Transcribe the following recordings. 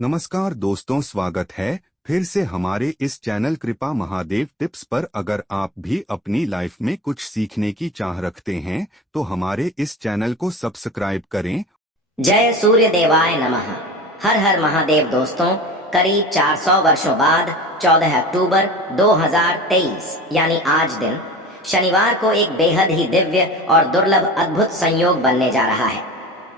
नमस्कार दोस्तों, स्वागत है फिर से हमारे इस चैनल कृपा महादेव टिप्स पर। अगर आप भी अपनी लाइफ में कुछ सीखने की चाह रखते हैं तो हमारे इस चैनल को सब्सक्राइब करें। जय सूर्य देवाय नमः। हर हर महादेव दोस्तों, करीब 400 वर्षों बाद 14 अक्टूबर 2023 यानी आज दिन शनिवार को एक बेहद ही दिव्य और दुर्लभ अद्भुत संयोग बनने जा रहा है,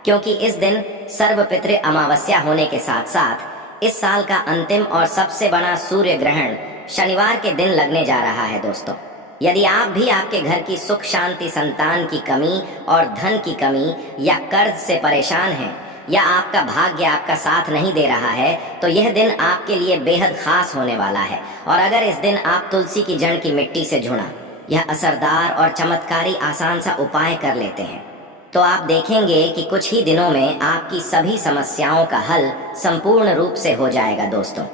क्योंकि इस दिन सर्वपितृ अमावस्या होने के साथ साथ इस साल का अंतिम और सबसे बड़ा सूर्य ग्रहण शनिवार के दिन लगने जा रहा है। दोस्तों, यदि आप भी आपके घर की सुख शांति, संतान की कमी और धन की कमी या कर्ज से परेशान हैं, या आपका भाग्य आपका साथ नहीं दे रहा है, तो यह दिन आपके लिए बेहद खास होने वाला है। और अगर इस दिन आप तुलसी की जड़ की मिट्टी से जुड़ा यह असरदार और चमत्कारी आसान सा उपाय कर लेते हैं, तो आप देखेंगे कि कुछ ही दिनों में आपकी सभी समस्याओं का हल संपूर्ण रूप से हो जाएगा। दोस्तों,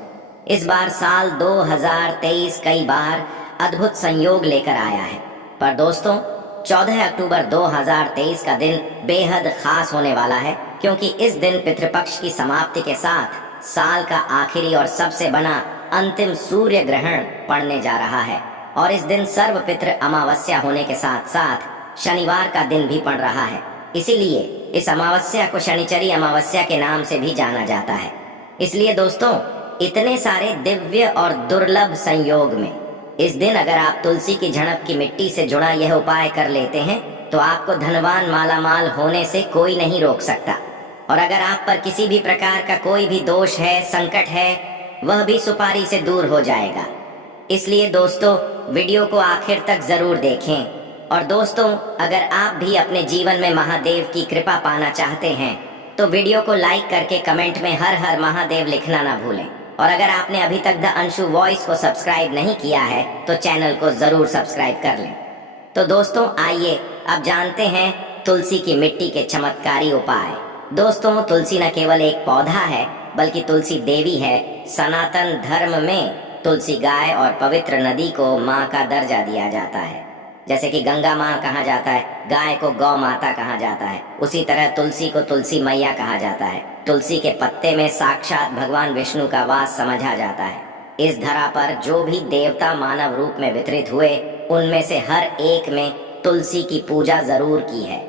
इस बार साल 2023 कई बार अद्भुत संयोग लेकर आया है, पर दोस्तों 14 अक्टूबर 2023 का दिन बेहद खास होने वाला है, क्योंकि इस दिन पितृपक्ष की समाप्ति के साथ साल का आखिरी और सबसे बड़ा अंतिम सूर्य ग्रहण पड़ने जा रहा है। और इस दिन सर्व पितृ अमावस्या होने के साथ साथ शनिवार का दिन भी पड़ रहा है। इसीलिए इस अमावस्या को शनिचरी अमावस्या के नाम से भी जाना जाता है। इसलिए दोस्तों, इतने सारे दिव्य और दुर्लभ संयोग में इस दिन अगर आप तुलसी की झड़प की मिट्टी से जुड़ा यह उपाय कर लेते हैं तो आपको धनवान मालामाल होने से कोई नहीं रोक सकता। और अगर आप पर किसी भी प्रकार का कोई भी दोष है, संकट है, वह भी सुपारी से दूर हो जाएगा। इसलिए दोस्तों, वीडियो को आखिर तक जरूर देखें। और दोस्तों, अगर आप भी अपने जीवन में महादेव की कृपा पाना चाहते हैं तो वीडियो को लाइक करके कमेंट में हर हर महादेव लिखना ना भूलें। और अगर आपने अभी तक द अंशु वॉइस को सब्सक्राइब नहीं किया है तो चैनल को जरूर सब्सक्राइब कर लें। तो दोस्तों, आइए अब जानते हैं तुलसी की मिट्टी के चमत्कारी उपाय। दोस्तों, तुलसी न केवल एक पौधा है बल्कि तुलसी देवी है। सनातन धर्म में तुलसी गाय और पवित्र नदी को माँ का दर्जा दिया जाता है। जैसे कि गंगा माँ कहा जाता है, गाय को गौ माता कहा जाता है, उसी तरह तुलसी को तुलसी मैया कहा जाता है। तुलसी के पत्ते में साक्षात भगवान विष्णु का वास समझा जाता है। इस धरा पर जो भी देवता मानव रूप में वितरित हुए, उनमें से हर एक में तुलसी की पूजा जरूर की है।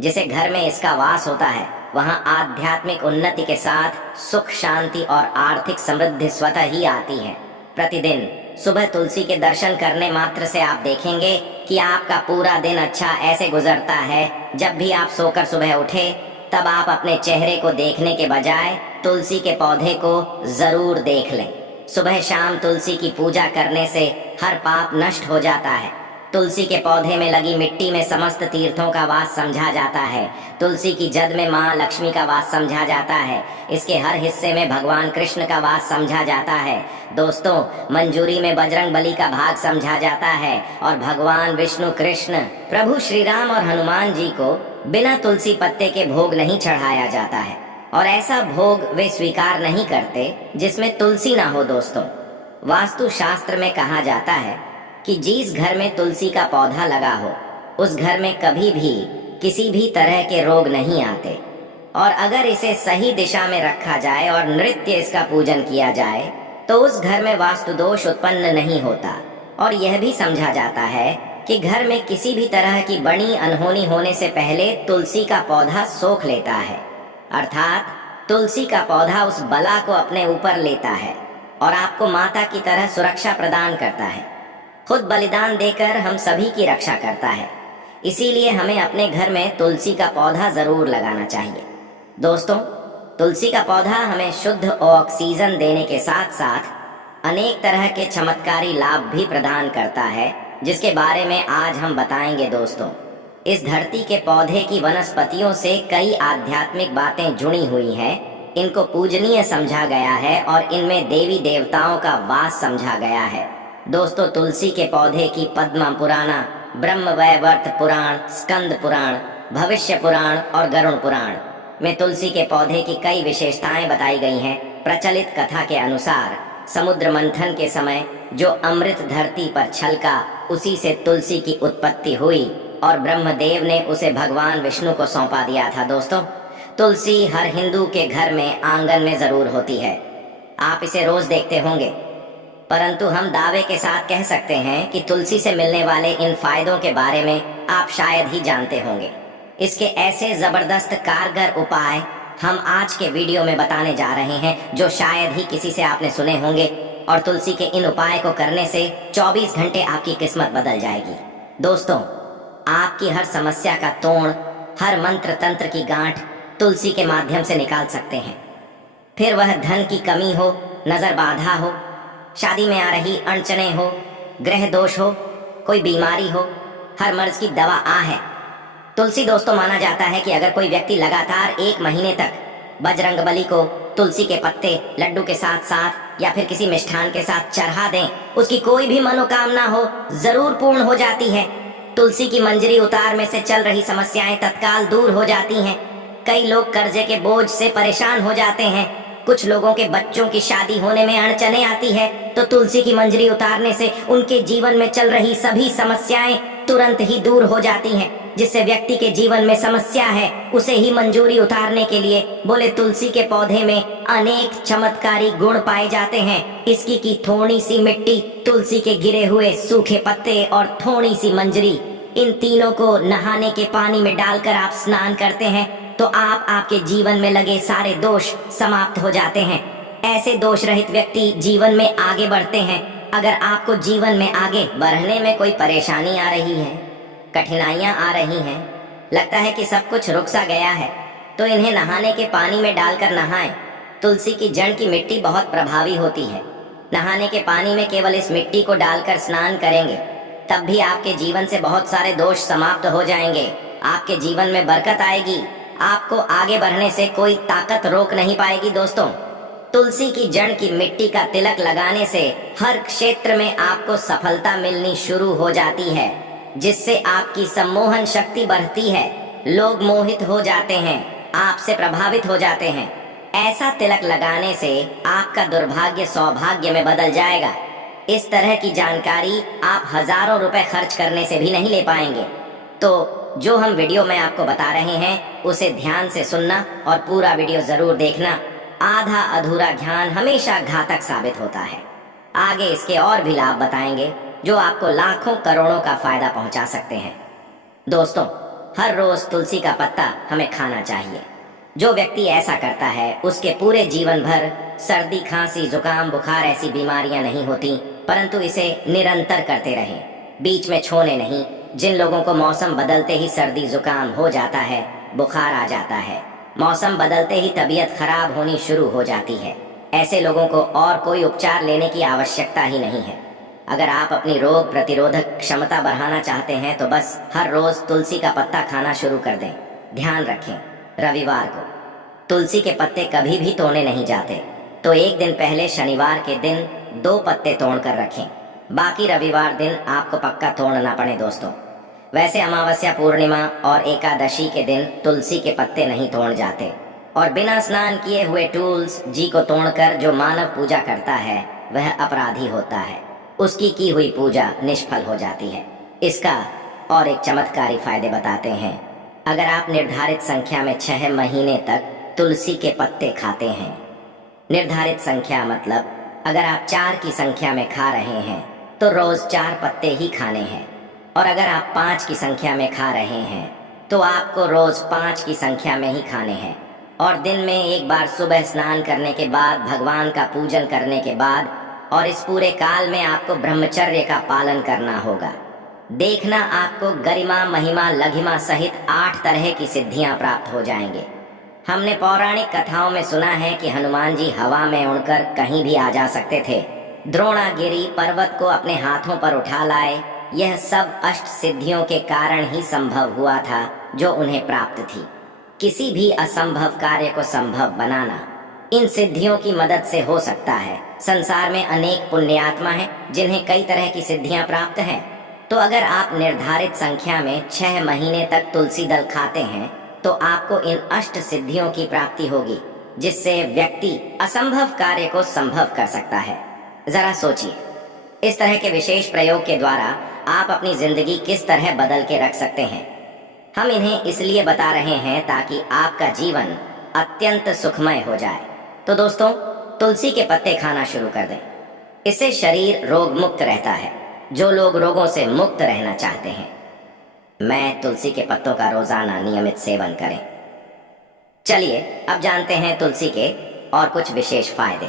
जिसे घर में इसका वास होता है, वहाँ आध्यात्मिक उन्नति के साथ सुख शांति और आर्थिक समृद्धि स्वतः ही आती है। प्रतिदिन सुबह तुलसी के दर्शन करने मात्र से आप देखेंगे कि आपका पूरा दिन अच्छा ऐसे गुजरता है। जब भी आप सोकर सुबह उठे, तब आप अपने चेहरे को देखने के बजाय तुलसी के पौधे को जरूर देख लें। सुबह शाम तुलसी की पूजा करने से हर पाप नष्ट हो जाता है। तुलसी के पौधे में लगी मिट्टी में समस्त तीर्थों का वास समझा जाता है। तुलसी की जड़ में माँ लक्ष्मी का वास समझा जाता है। इसके हर हिस्से में भगवान कृष्ण का वास समझा जाता है। दोस्तों, मंजूरी में बजरंग बली का भाग समझा जाता है। और भगवान विष्णु, कृष्ण, प्रभु श्री राम और हनुमान जी को बिना तुलसी पत्ते के भोग नहीं चढ़ाया जाता है। और ऐसा भोग वे स्वीकार नहीं करते जिसमें तुलसी ना हो। दोस्तों, वास्तु शास्त्र में कहा जाता है कि जिस घर में तुलसी का पौधा लगा हो, उस घर में कभी भी किसी भी तरह के रोग नहीं आते। और अगर इसे सही दिशा में रखा जाए और नित्य इसका पूजन किया जाए तो उस घर में वास्तु दोष उत्पन्न नहीं होता। और यह भी समझा जाता है कि घर में किसी भी तरह की बड़ी अनहोनी होने से पहले तुलसी का पौधा सोख लेता है, अर्थात तुलसी का पौधा उस बला को अपने ऊपर लेता है और आपको माता की तरह सुरक्षा प्रदान करता है। खुद बलिदान देकर हम सभी की रक्षा करता है। इसीलिए हमें अपने घर में तुलसी का पौधा जरूर लगाना चाहिए। दोस्तों, तुलसी का पौधा हमें शुद्ध ऑक्सीजन देने के साथ साथ अनेक तरह के चमत्कारी लाभ भी प्रदान करता है, जिसके बारे में आज हम बताएंगे। दोस्तों, इस धरती के पौधे की वनस्पतियों से कई आध्यात्मिक बातें जुड़ी हुई हैं। इनको पूजनीय समझा गया है और इनमें देवी देवताओं का वास समझा गया है। दोस्तों, तुलसी के पौधे की पद्म पुराण, ब्रह्मवैवर्त पुराण, स्कंद पुराण, भविष्य पुराण और गरुड़ पुराण में तुलसी के पौधे की कई विशेषताएं बताई गई हैं। प्रचलित कथा के अनुसार समुद्र मंथन के समय जो अमृत धरती पर छलका, उसी से तुलसी की उत्पत्ति हुई और ब्रह्मदेव ने उसे भगवान विष्णु को सौंपा दिया था। दोस्तों, तुलसी हर हिंदू के घर में आंगन में जरूर होती है। आप इसे रोज देखते होंगे, परंतु हम दावे के साथ कह सकते हैं कि तुलसी से मिलने वाले इन फायदों के बारे में आप शायद ही जानते होंगे। इसके ऐसे जबरदस्त कारगर उपाय हम आज के वीडियो में बताने जा रहे हैं जो शायद ही किसी से आपने सुने होंगे, और तुलसी के इन उपाय को करने से 24 घंटे आपकी किस्मत बदल जाएगी। दोस्तों, आपकी हर समस्या का तोड़, हर मंत्र तंत्र की गांठ तुलसी के माध्यम से निकाल सकते हैं। फिर वह धन की कमी हो, नजर बाधा हो, शादी में आ रही अड़चने हो, ग्रह दोष हो, कोई बीमारी हो, हर मर्ज की दवा आ है। तुलसी दोस्तों, माना जाता है कि अगर कोई व्यक्ति लगातार 1 महीने तक बजरंगबली को तुलसी के पत्ते लड्डू के साथ साथ या फिर किसी मिष्ठान के साथ चढ़ा दें, उसकी कोई भी मनोकामना हो जरूर पूर्ण हो जाती है। तुलसी की मंजरी उतार में से चल रही समस्याएं तत्काल दूर हो जाती हैं। कई लोग कर्जे के बोझ से परेशान हो जाते हैं। कुछ लोगों के बच्चों की शादी होने में अड़चने आती है, तो तुलसी की मंजरी उतारने से उनके जीवन में चल रही सभी समस्याएं तुरंत ही दूर हो जाती हैं। जिससे व्यक्ति के जीवन में समस्या है, उसे ही मंजूरी उतारने के लिए बोले तुलसी के पौधे में अनेक चमत्कारी गुण पाए जाते हैं। इसकी की थोड़ी सी मिट्टी, तुलसी के गिरे हुए सूखे पत्ते और थोड़ी सी मंजरी, इन तीनों को नहाने के पानी में डालकर आप स्नान करते हैं तो आपके जीवन में लगे सारे दोष समाप्त हो जाते हैं। ऐसे दोष रहित व्यक्ति जीवन में आगे बढ़ते हैं। अगर आपको जीवन में आगे बढ़ने में कोई परेशानी आ रही है, कठिनाइयां आ रही हैं, लगता है कि सब कुछ रुक सा गया है, तो इन्हें नहाने के पानी में डालकर नहाएं। तुलसी की जड़ की मिट्टी बहुत प्रभावी होती है। नहाने के पानी में केवल इस मिट्टी को डालकर स्नान करेंगे, तब भी आपके जीवन से बहुत सारे दोष समाप्त हो जाएंगे। आपके जीवन में बरकत आएगी। आपको आगे बढ़ने से कोई ताकत रोक नहीं पाएगी। दोस्तों, तुलसी की जड़ की मिट्टी का तिलक लगाने से हर क्षेत्र में आपको सफलता मिलनी शुरू हो जाती है, जिससे आपकी सम्मोहन शक्ति बढ़ती है। लोग मोहित हो जाते हैं, आपसे प्रभावित हो जाते हैं। ऐसा तिलक लगाने से आपका दुर्भाग्य सौभाग्य में बदल जाएगा। इस तरह की जानकारी आप हजारों रुपए खर्च करने से भी नहीं ले पाएंगे। तो जो हम वीडियो में आपको बता रहे हैं उसे ध्यान से सुनना और पूरा वीडियो जरूर देखना। आधा अधूरा ज्ञान हमेशा घातक साबित होता है। आगे इसके और भी लाभ बताएंगे जो आपको लाखों करोड़ों का फायदा पहुंचा सकते हैं। दोस्तों, हर रोज तुलसी का पत्ता हमें खाना चाहिए। जो व्यक्ति ऐसा करता है उसके पूरे जीवन भर सर्दी, खांसी, जुकाम, बुखार ऐसी बीमारियां नहीं होती, परंतु इसे निरंतर करते रहें, बीच में छोड़े नहीं। जिन लोगों को मौसम बदलते ही सर्दी जुकाम हो जाता है, बुखार आ जाता है, मौसम बदलते ही तबीयत खराब होनी शुरू हो जाती है, ऐसे लोगों को और कोई उपचार लेने की आवश्यकता ही नहीं है। अगर आप अपनी रोग प्रतिरोधक क्षमता बढ़ाना चाहते हैं तो बस हर रोज तुलसी का पत्ता खाना शुरू कर दें। ध्यान रखें, रविवार को तुलसी के पत्ते कभी भी तोड़ने नहीं जाते, तो एक दिन पहले शनिवार के दिन 2 पत्ते तोड़ कर रखें। बाकी रविवार दिन आपको पक्का तोड़ना पड़े। दोस्तों, वैसे अमावस्या, पूर्णिमा और एकादशी के दिन तुलसी के पत्ते नहीं तोड़ जाते, और बिना स्नान किए हुए तुलसी जी को तोड़कर जो मानव पूजा करता है वह अपराधी होता है। उसकी की हुई पूजा निष्फल हो जाती है। इसका और एक चमत्कारी फायदे बताते हैं। अगर आप निर्धारित संख्या में 6 महीने तक तुलसी के पत्ते खाते हैं, निर्धारित संख्या मतलब अगर आप 4 की संख्या में खा रहे हैं तो रोज 4 पत्ते ही खाने हैं, और अगर आप 5 की संख्या में खा रहे हैं तो आपको रोज 5 की संख्या में ही खाने हैं, और दिन में एक बार सुबह स्नान करने के बाद, भगवान का पूजन करने के बाद, और इस पूरे काल में आपको ब्रह्मचर्य का पालन करना होगा। देखना, आपको गरिमा, महिमा, लघिमा सहित 8 तरह की सिद्धियां प्राप्त हो जाएंगे। हमने पौराणिक कथाओं में सुना है कि हनुमान जी हवा में उड़कर कहीं भी आ जा सकते थे, द्रोणागिरी पर्वत को अपने हाथों पर उठा लाए। यह सब अष्ट सिद्धियों के कारण ही संभव हुआ था जो उन्हें प्राप्त थी। किसी भी असंभव कार्य को संभव बनाना इन सिद्धियों की मदद से हो सकता है। संसार में अनेक पुण्यात्मा हैं जिन्हें कई तरह की सिद्धियां प्राप्त हैं। तो अगर आप निर्धारित संख्या में 6 महीने तक तुलसी दल खाते हैं तो आपको इन अष्ट सिद्धियों की प्राप्ति होगी, जिससे व्यक्ति असंभव कार्य को संभव कर सकता है। जरा सोचिए, इस तरह के विशेष प्रयोग के द्वारा आप अपनी जिंदगी किस तरह बदल के रख सकते हैं। हम इन्हें इसलिए बता रहे हैं ताकि आपका जीवन अत्यंत सुखमय हो जाए। तो दोस्तों, तुलसी के पत्ते खाना शुरू कर दें। इससे शरीर रोग मुक्त रहता है। जो लोग रोगों से मुक्त रहना चाहते हैं, मैं तुलसी के पत्तों का रोजाना नियमित सेवन करें। चलिए अब जानते हैं तुलसी के और कुछ विशेष फायदे।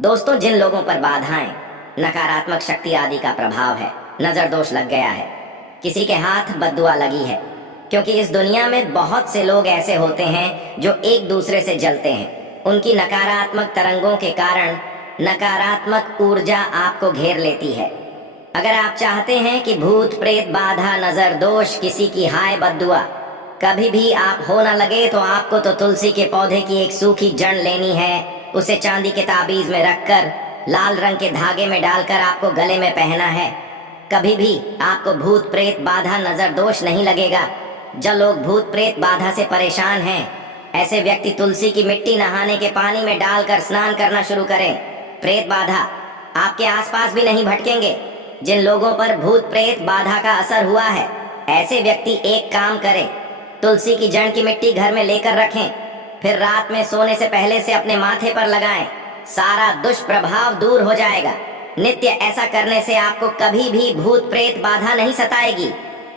दोस्तों, जिन लोगों पर बाधाएं, नकारात्मक शक्ति आदि का प्रभाव है, नजर दोष लग गया है, किसी के हाथ बद्दुआ लगी है, क्योंकि इस दुनिया में बहुत से लोग ऐसे होते हैं जो एक दूसरे से जलते हैं। उनकी नकारात्मक तरंगों के कारण नकारात्मक ऊर्जा आपको घेर लेती है। अगर आप चाहते हैं कि भूत प्रेत बाधा नजर दोष किसी की हाय बद्दुआ कभी भी आप हो न लगे, तो आपको तो तुलसी के पौधे की एक सूखी जड़ लेनी है। उसे चांदी के ताबीज में रखकर लाल रंग के धागे में डालकर आपको गले में पहनना है। कभी भी आपको भूत प्रेत बाधा नजर दोष नहीं लगेगा। जो लोग भूत प्रेत बाधा से परेशान हैं, ऐसे व्यक्ति तुलसी की मिट्टी नहाने के पानी में डालकर स्नान करना शुरू करें। प्रेत बाधा आपके आसपास भी नहीं भटकेंगे। जिन लोगों पर भूत प्रेत बाधा का असर हुआ है, ऐसे व्यक्ति एक काम करें, तुलसी की जड़ की मिट्टी घर में लेकर रखें, फिर रात में सोने से पहले से अपने माथे पर लगाएं। सारा दुष्प्रभाव दूर हो जाएगा। नित्य ऐसा करने से आपको कभी भी भूत प्रेत बाधा नहीं सताएगी।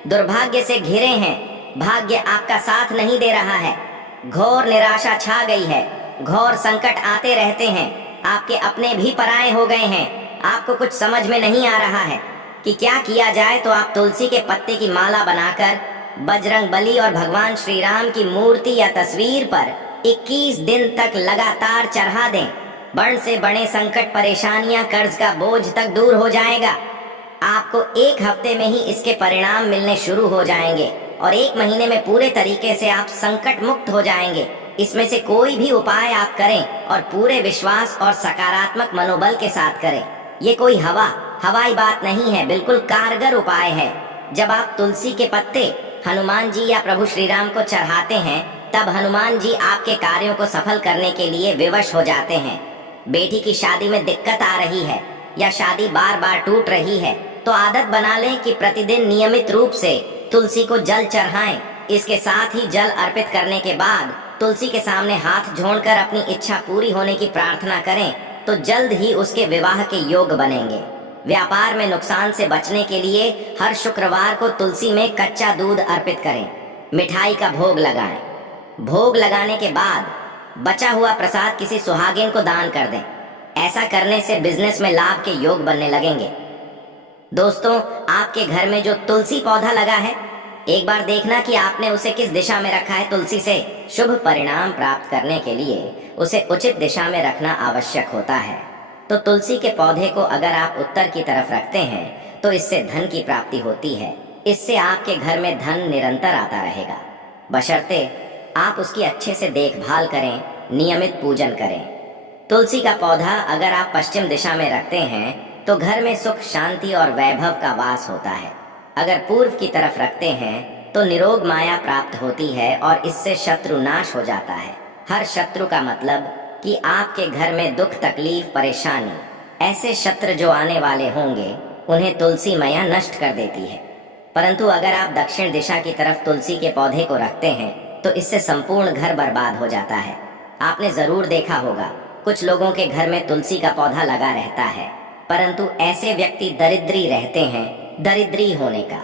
दुर्भाग्य से घिरे हैं, भाग्य आपका साथ नहीं दे रहा है, घोर निराशा छा गई है, घोर संकट आते रहते हैं, आपके अपने भी पराये हो गए हैं, आपको कुछ समझ में नहीं आ रहा है कि क्या किया जाए, तो आप तुलसी के पत्ते की माला बनाकर बजरंग बली और भगवान श्री राम की मूर्ति या तस्वीर पर 21 दिन तक लगातार चढ़ा दें। बड़ से बड़े संकट, परेशानियां, कर्ज का बोझ तक दूर हो जाएगा। आपको 1 हफ्ते में ही इसके परिणाम मिलने शुरू हो जाएंगे और 1 महीने में पूरे तरीके से आप संकट मुक्त हो जाएंगे। इसमें से कोई भी उपाय आप करें और पूरे विश्वास और सकारात्मक मनोबल के साथ करें। ये कोई हवाई बात नहीं है, बिल्कुल कारगर उपाय है। जब आप तुलसी के पत्ते हनुमान जी या प्रभु श्री राम को चढ़ाते हैं, तब हनुमान जी आपके कार्यों को सफल करने के लिए विवश हो जाते हैं। बेटी की शादी में दिक्कत आ रही है या शादी बार बार टूट रही है, तो आदत बना लें कि प्रतिदिन नियमित रूप से तुलसी को जल चढ़ाएं। इसके साथ ही जल अर्पित करने के बाद तुलसी के सामने हाथ जोड़कर अपनी इच्छा पूरी होने की प्रार्थना करें, तो जल्द ही उसके विवाह के योग बनेंगे। व्यापार में नुकसान से बचने के लिए हर शुक्रवार को तुलसी में कच्चा दूध अर्पित करें, मिठाई का भोग लगाएं। भोग लगाने के बाद बचा हुआ प्रसाद किसी सुहागिन को दान कर दें। ऐसा करने से बिजनेस में लाभ के योग बनने लगेंगे। दोस्तों, आपके घर में जो तुलसी पौधा लगा है, एक बार देखना कि आपने उसे किस दिशा में रखा है। तुलसी से शुभ परिणाम प्राप्त करने के लिए उसे उचित दिशा में रखना आवश्यक होता है। तो तुलसी के पौधे को अगर आप उत्तर की तरफ रखते हैं, तो इससे धन की प्राप्ति होती है। इससे आपके घर में धन निरंतर आता रहेगा, बशर्ते आप उसकी अच्छे से देखभाल करें, नियमित पूजन करें। तुलसी का पौधा अगर आप पश्चिम दिशा में रखते हैं, तो घर में सुख, शांति और वैभव का वास होता है। अगर पूर्व की तरफ रखते हैं, तो निरोग माया प्राप्त होती है और इससे शत्रु नाश हो जाता है। हर शत्रु का मतलब कि आपके घर में दुख, तकलीफ, परेशानी, ऐसे शत्रु जो आने वाले होंगे, उन्हें तुलसी मैया नष्ट कर देती है। परंतु अगर आप दक्षिण दिशा की तरफ तुलसी के पौधे को रखते हैं, तो इससे संपूर्ण घर बर्बाद हो जाता है। आपने जरूर देखा होगा, कुछ लोगों के घर में तुलसी का पौधा लगा रहता है, परंतु ऐसे व्यक्ति दरिद्री रहते हैं। दरिद्री होने का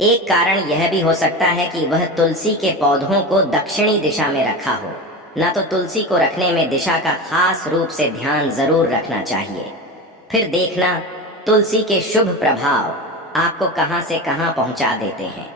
एक कारण यह भी हो सकता है कि वह तुलसी के पौधों को दक्षिणी दिशा में रखा हो। न तो तुलसी को रखने में दिशा का खास रूप से ध्यान जरूर रखना चाहिए। फिर देखना तुलसी के शुभ प्रभाव आपको कहां से कहां पहुंचा देते हैं।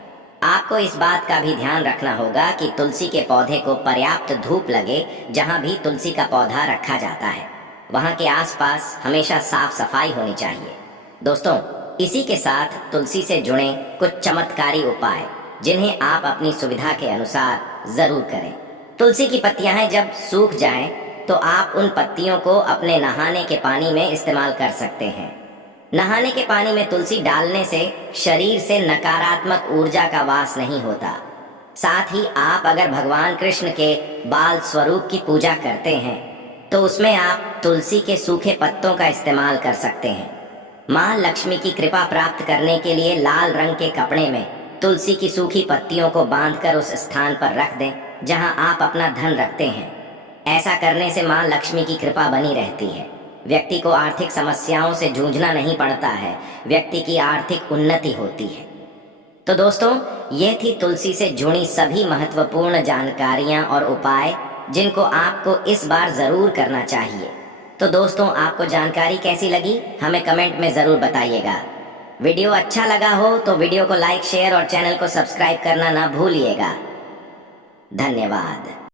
आपको इस बात का भी ध्यान रखना होगा कि तुलसी के पौधे को पर्याप्त धूप लगे। जहां भी तुलसी का पौधा रखा जाता है, वहां के आसपास हमेशा साफ सफाई होनी चाहिए। दोस्तों, इसी के साथ तुलसी से जुड़े कुछ चमत्कारी उपाय, जिन्हें आप अपनी सुविधा के अनुसार जरूर करें। तुलसी की पत्तियां जब सूख जाएं, तो आप उन पत्तियों को अपने नहाने के पानी में इस्तेमाल कर सकते हैं। नहाने के पानी में तुलसी डालने से शरीर से नकारात्मक ऊर्जा का वास नहीं होता। साथ ही आप अगर भगवान कृष्ण के बाल स्वरूप की पूजा करते हैं, तो उसमें आप तुलसी के सूखे पत्तों का इस्तेमाल कर सकते हैं। माँ लक्ष्मी की कृपा प्राप्त करने के लिए लाल रंग के कपड़े में तुलसी की सूखी पत्तियों को बांधकर उस स्थान पर रख दें जहां आप अपना धन रखते हैं। ऐसा करने से मां लक्ष्मी की कृपा बनी रहती है। व्यक्ति को आर्थिक समस्याओं से जूझना नहीं पड़ता है, व्यक्ति की आर्थिक उन्नति होती है। तो दोस्तों, ये थी तुलसी से जुड़ी सभी महत्वपूर्ण जानकारियां और उपाय जिनको आपको इस बार जरूर करना चाहिए। तो दोस्तों, आपको जानकारी कैसी लगी हमें कमेंट में जरूर बताइएगा। वीडियो अच्छा लगा हो तो वीडियो को लाइक, शेयर और चैनल को सब्सक्राइब करना ना भूलिएगा। धन्यवाद।